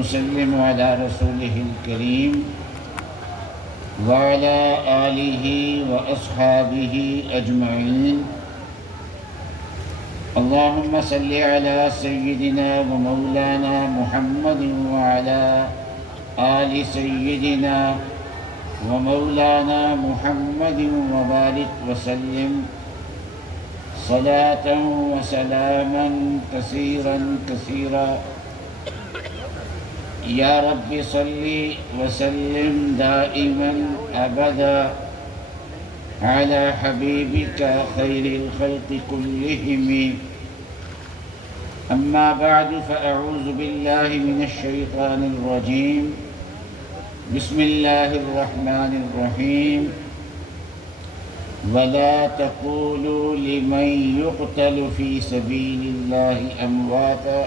ونسلم على رسوله الكريم وعلى آله وأصحابه أجمعين. اللهم صل على سيدنا ومولانا محمد وعلى آل سيدنا ومولانا محمد وبارك وسلم صلاة وسلاما كثيرا كثيرا. یا رب صل وسلم دائما ابدا على حبيبك خير الخلق كلهم. اما بعد فاعوذ بالله من الشيطان الرجيم. بسم الله الرحمن الرحيم. ولا تقولوا لمن يقتل في سبيل الله امواتا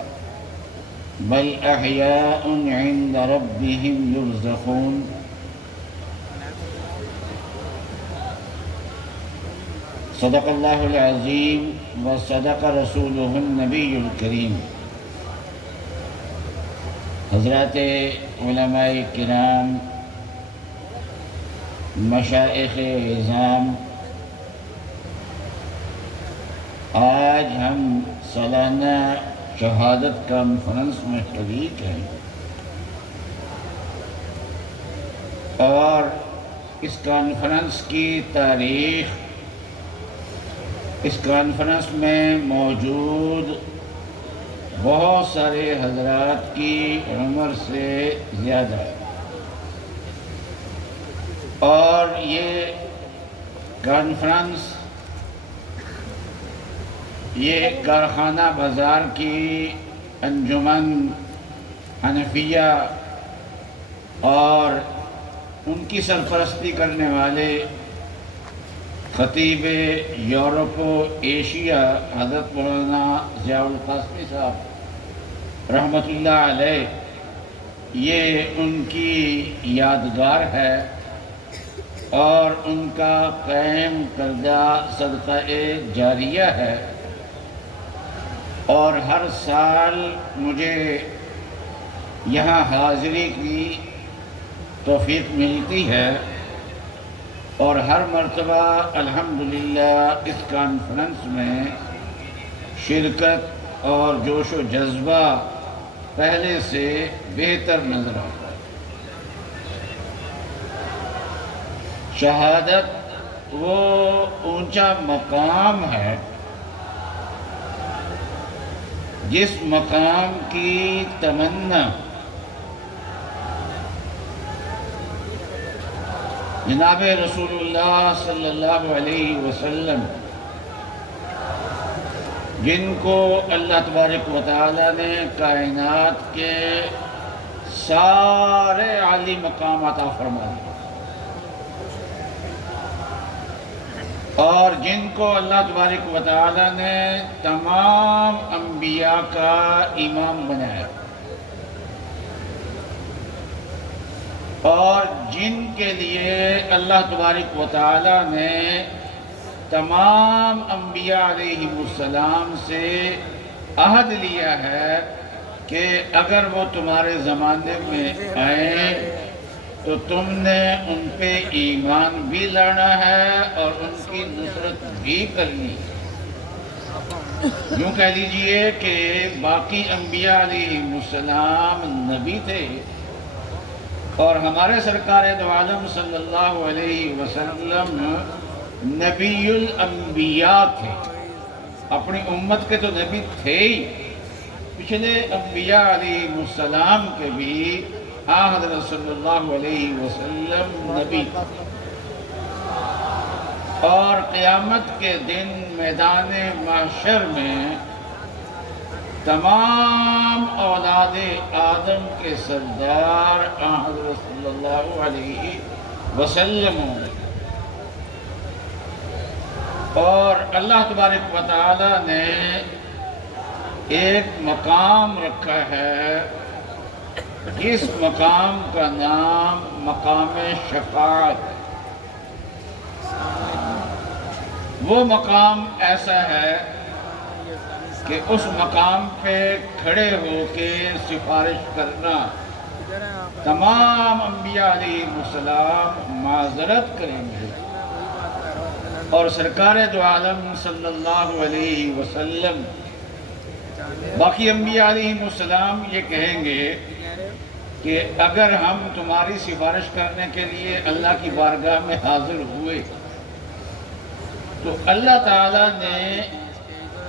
بل احیاء عند ربهم یرزقون. صدق اللہ العظیم وصدق رسولہ النبی الکریم. حضرات علماء کرام، مشائخ اعظام، آج ہم سالانہ شہادت کانفرنس میں شریک ہیں، اور اس کانفرنس کی تاریخ، اس کانفرنس میں موجود بہت سارے حضرات کی عمر سے زیادہ ہے، اور یہ کانفرنس یہ کارخانہ بازار کی انجمن حنفیہ اور ان کی سرپرستی کرنے والے خطیب یورپ و ایشیا حضرت مولانا ضیاء القاسمی صاحب رحمۃ اللہ علیہ، یہ ان کی یادگار ہے اور ان کا قائم کردہ صدقہ جاریہ ہے. اور ہر سال مجھے یہاں حاضری کی توفیق ملتی ہے، اور ہر مرتبہ الحمدللہ اس کانفرنس میں شرکت اور جوش و جذبہ پہلے سے بہتر نظر آتا ہے. شہادت وہ اونچا مقام ہے جس مقام کی تمنا جناب رسول اللہ صلی اللہ علیہ وسلم، جن کو اللہ تبارک و تعالیٰ نے کائنات کے سارے عالی مقام عطا فرما دیے، اور جن کو اللہ تبارک و تعالیٰ نے تمام انبیاء کا امام بنایا، اور جن کے لیے اللہ تبارک و تعالیٰ نے تمام انبیاء علیہ السلام سے عہد لیا ہے کہ اگر وہ تمہارے زمانے میں آئیں تو تم نے ان پہ ایمان بھی لانا ہے اور ان کی نصرت بھی کرنی ہے. یوں کہہ لیجئے کہ باقی انبیاء علیہ السلام نبی تھے، اور ہمارے سرکار دو عالم صلی اللہ علیہ وسلم نبی الانبیاء تھے. اپنی امت کے تو نبی تھے ہی، پچھلے انبیاء علیہ السلام کے بھی حضرت صلی اللہ علیہ وسلم نبی، اور قیامت کے دن میدان محشر میں تمام اولاد آدم کے سردار حضرت صلی اللہ علیہ وسلم ہوں گے. اور اللہ تبارک و تعالیٰ نے ایک مقام رکھا ہے، جس مقام کا نام مقام شفاعت ہے. وہ مقام ایسا ہے کہ اس مقام پہ کھڑے ہو کے سفارش کرنا تمام انبیاء علیہ السلام معذرت کریں گے، اور سرکار دو عالم صلی اللہ علیہ وسلم باقی انبیاء علیہ السلام یہ کہیں گے کہ اگر ہم تمہاری سفارش کرنے کے لیے اللہ کی بارگاہ میں حاضر ہوئے تو اللہ تعالیٰ نے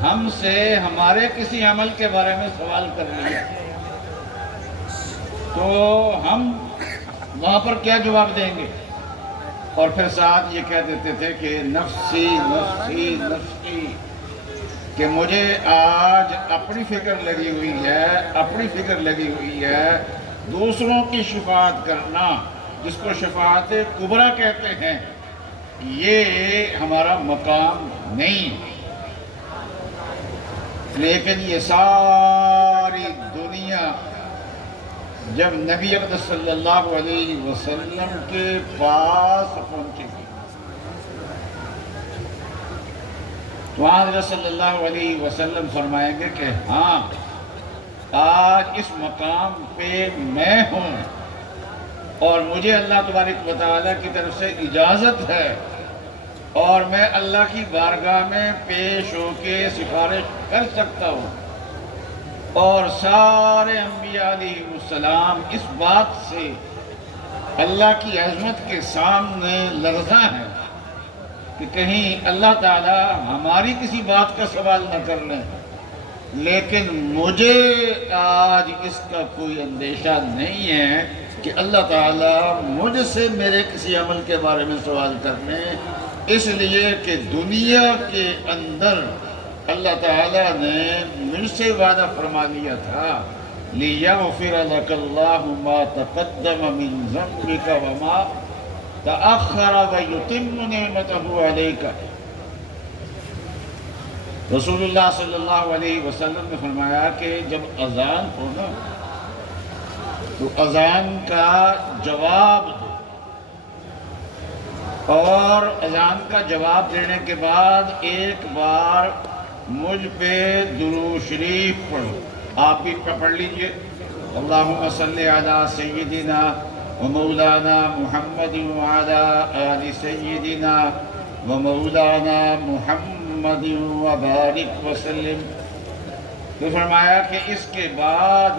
ہم سے ہمارے کسی عمل کے بارے میں سوال کر لیا، تو ہم وہاں پر کیا جواب دیں گے؟ اور پھر ساتھ یہ کہہ دیتے تھے کہ نفسی نفسی نفسی، کہ مجھے آج اپنی فکر لگی ہوئی ہے، اپنی فکر لگی ہوئی ہے، دوسروں کی شفاعت کرنا جس کو شفاعت کبریٰ کہتے ہیں، یہ ہمارا مقام نہیں۔ لیکن یہ ساری دنیا جب نبی اقدس صلی اللہ علیہ وسلم کے پاس پہنچے گی تو حضرت صلی اللہ علیہ وسلم فرمائیں گے کہ ہاں، آج اس مقام پہ میں ہوں اور مجھے اللہ تبارک و تعالیٰ کی طرف سے اجازت ہے اور میں اللہ کی بارگاہ میں پیش ہو کے سفارش کر سکتا ہوں۔ اور سارے انبیاء علیہ السلام اس بات سے اللہ کی عظمت کے سامنے لرزاں ہیں کہ کہیں اللہ تعالیٰ ہماری کسی بات کا سوال نہ کر لیں، لیکن مجھے آج اس کا کوئی اندیشہ نہیں ہے کہ اللہ تعالیٰ مجھ سے میرے کسی عمل کے بارے میں سوال کرنے، اس لیے کہ دنیا کے اندر اللہ تعالیٰ نے مجھ سے وعدہ فرما لیا تھا لِيَغْفِرَ لَكَ اللَّهُ مَا تَقَدَّمَ مِن ذَنبِكَ وَمَا تَأَخَّرَ وَيُتِمُّ نِعْمَتَهُ عَلَيْكَ۔ رسول اللہ صلی اللہ علیہ وسلم نے فرمایا کہ جب اذان ہو نا تو اذان کا جواب دو، اور اذان کا جواب دینے کے بعد ایک بار مجھ پہ درود شریف پڑھو۔ آپ بھی پڑھ لیجئے، اللہم صلی علی سیدنا و مولانا محمد وعلی آل سیدنا و مولانا محمد وبارک وسلم۔ تو فرمایا کہ اس کے بعد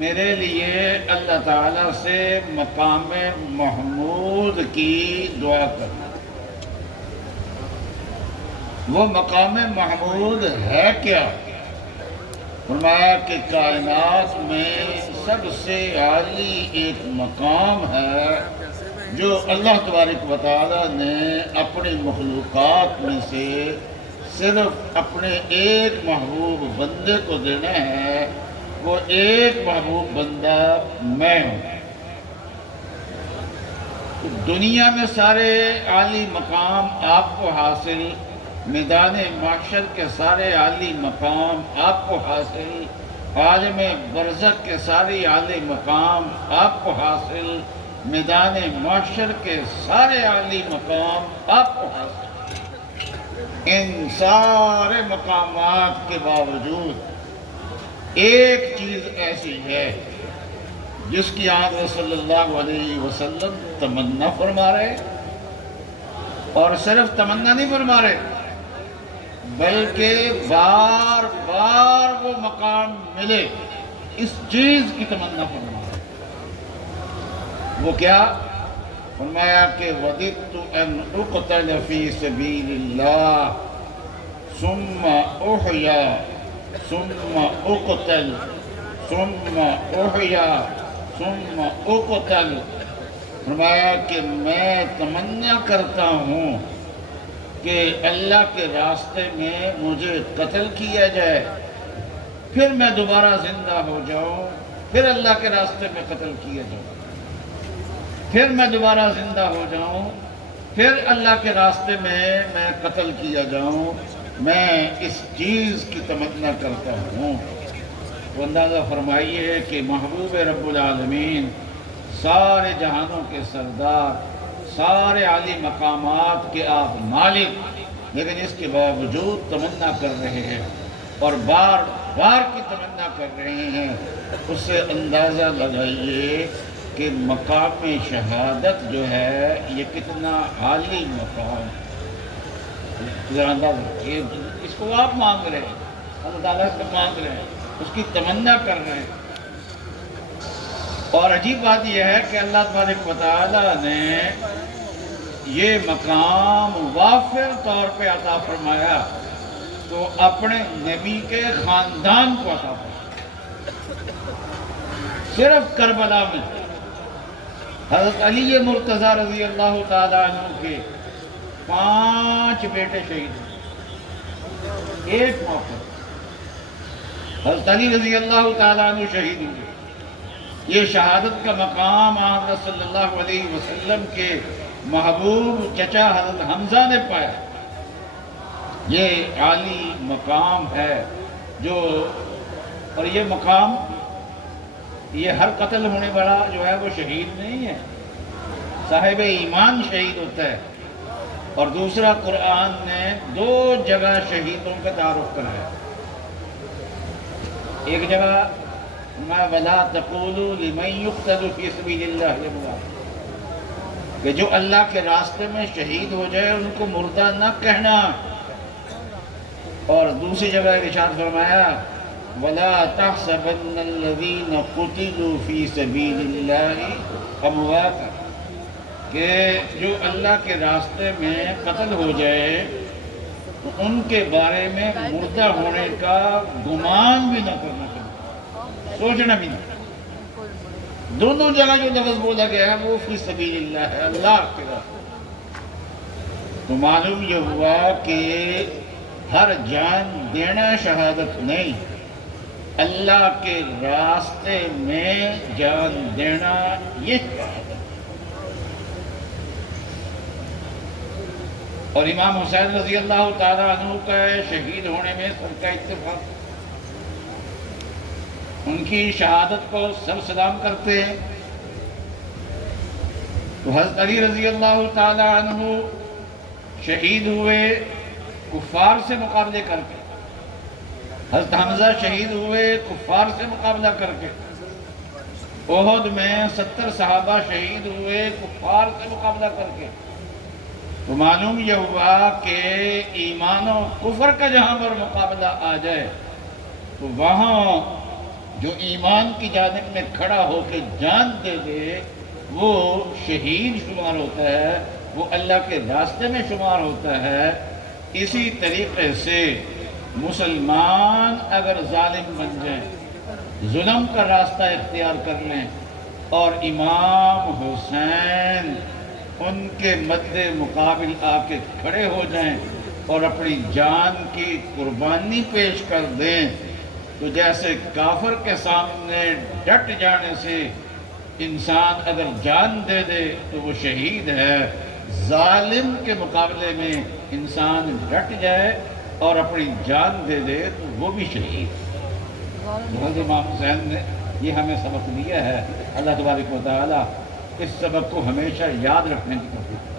میرے لیے اللہ تعالیٰ سے مقام محمود کی دعا کرنا۔ وہ مقام محمود ہے کیا؟ فرمایا کہ کائنات میں سب سے عالی ایک مقام ہے جو اللہ تبارک و تعالیٰ نے اپنی مخلوقات میں سے صرف اپنے ایک محبوب بندے کو دینا ہے، وہ ایک محبوب بندہ میں ہوں۔ دنیا میں سارے عالی مقام آپ کو حاصل، میدان محشر کے سارے عالی مقام آپ کو حاصل، عالم برزخ کے سارے عالی مقام آپ کو حاصل، میدان محشر کے سارے عالی مقام آپ کو حاصل۔ ان سارے مقامات کے باوجود ایک چیز ایسی ہے جس کی حضرت صلی اللہ علیہ وسلم تمنا فرما رہے، اور صرف تمنا نہیں فرما رہے بلکہ بار بار وہ مقام ملے اس چیز کی تمنا فرما رہے۔ وہ کیا؟ فرمایا کہ وَدِدْتُ أَنْ أُقْتَلَ فِي سَبِيلِ اللَّهِ ثُمَّ أُحْيَا ثُمَّ أُقْتَلْ ثُمَّ أُحْيَا ثُمَّ أُقْتَلْ۔ فرمایا کہ میں تمنا کرتا ہوں کہ اللہ کے راستے میں مجھے قتل کیا جائے، پھر میں دوبارہ زندہ ہو جاؤں، پھر اللہ کے راستے میں قتل کیا جاؤں، پھر میں دوبارہ زندہ ہو جاؤں، پھر اللہ کے راستے میں قتل کیا جاؤں۔ میں اس چیز کی تمنا کرتا ہوں۔ تو اندازہ فرمائیے کہ محبوب رب العالمین، سارے جہانوں کے سردار، سارے عالی مقامات کے آپ مالک، لیکن اس کے باوجود تمنا کر رہے ہیں اور بار بار کی تمنا کر رہے ہیں، اس سے اندازہ لگائیے کہ مقام شہادت جو ہے یہ کتنا عالی مقام ہے۔ ذرا اندازہ رکھیے، اس کو آپ مانگ رہے ہیں، اللہ تعالیٰ سے مانگ رہے ہیں، اس کی تمنا کر رہے ہیں۔ اور عجیب بات یہ ہے کہ اللہ تبارک و تعالیٰ نے یہ مقام وافر طور پہ عطا فرمایا تو اپنے نبی کے خاندان کو عطا فرمایا۔ صرف کربلا میں حضرت علی مرتضیٰ رضی اللہ تعالیٰ عنہ کے 5 بیٹے شہید ہوئے، ایک موقع حضرت علی رضی اللہ تعالیٰ عنہ شہید ہوئے۔ یہ شہادت کا مقام حضرت صلی اللہ علیہ وسلم کے محبوب چچا حضرت حمزہ نے پایا۔ یہ عالی مقام ہے اور یہ مقام، یہ ہر قتل ہونے والا جو ہے وہ شہید نہیں ہے، صاحب ایمان شہید ہوتا ہے۔ اور دوسرا، قرآن نے 2 جگہ شہیدوں کا تعارف کرایا۔ ایک جگہ وَلَا تَقُولُوا لِمَن يُقْتَلُ فِي سَبِيلِ اللَّهِ أَمْوَاتٌ، کہ جو اللہ کے راستے میں شہید ہو جائے ان کو مردہ نہ کہنا۔ اور دوسری جگہ ارشاد فرمایا وَلَا تَحْسَبَنَّ الَّذِينَ قُتِلُوا فِي سَبِيلِ اللَّهِ أَمْوَاتًا، کہ جو اللہ کے راستے میں قتل ہو جائے تو ان کے بارے میں مردہ ہونے کا گمان بھی نہ کرنا چاہیے، سوچنا بھی نہیں۔ دونوں جگہ جو لفظ بولا گیا ہے وہ فی سبیل اللہ ہے، اللہ کے راستے۔ تو معلوم یہ ہوا کہ ہر جان دینا شہادت نہیں، اللہ کے راستے میں جان دینا یہ شہادت۔ اور امام حسین رضی اللہ تعالیٰ عنہ کا شہید ہونے میں سب کا اتفاق، ان کی شہادت کو سب سلام کرتے ہیں۔ تو حضرت علی رضی اللہ تعالیٰ عنہ شہید ہوئے کفار سے مقابلے کر کے، حضرت حمزہ شہید ہوئے کفار سے مقابلہ کر کے، احد میں 70 صحابہ شہید ہوئے کفار سے مقابلہ کر کے۔ تو معلوم یہ ہوا کہ ایمان و کفر کا جہاں پر مقابلہ آ جائے تو وہاں جو ایمان کی جانب میں کھڑا ہو کے جان دے دے وہ شہید شمار ہوتا ہے، وہ اللہ کے راستے میں شمار ہوتا ہے۔ اسی طریقے سے مسلمان اگر ظالم بن جائیں، ظلم کا راستہ اختیار کر لیں اور امام حسین ان کے مد مقابل آ کے کھڑے ہو جائیں اور اپنی جان کی قربانی پیش کر دیں، تو جیسے کافر کے سامنے ڈٹ جانے سے انسان اگر جان دے دے تو وہ شہید ہے، ظالم کے مقابلے میں انسان ڈٹ جائے اور اپنی جان دے دے تو وہ بھی شہید ہے۔ حضرت امام حسین نے یہ ہمیں سبق دیا ہے۔ اللہ تبارک و تعالی اس سبق کو ہمیشہ یاد رکھنے کی توفیق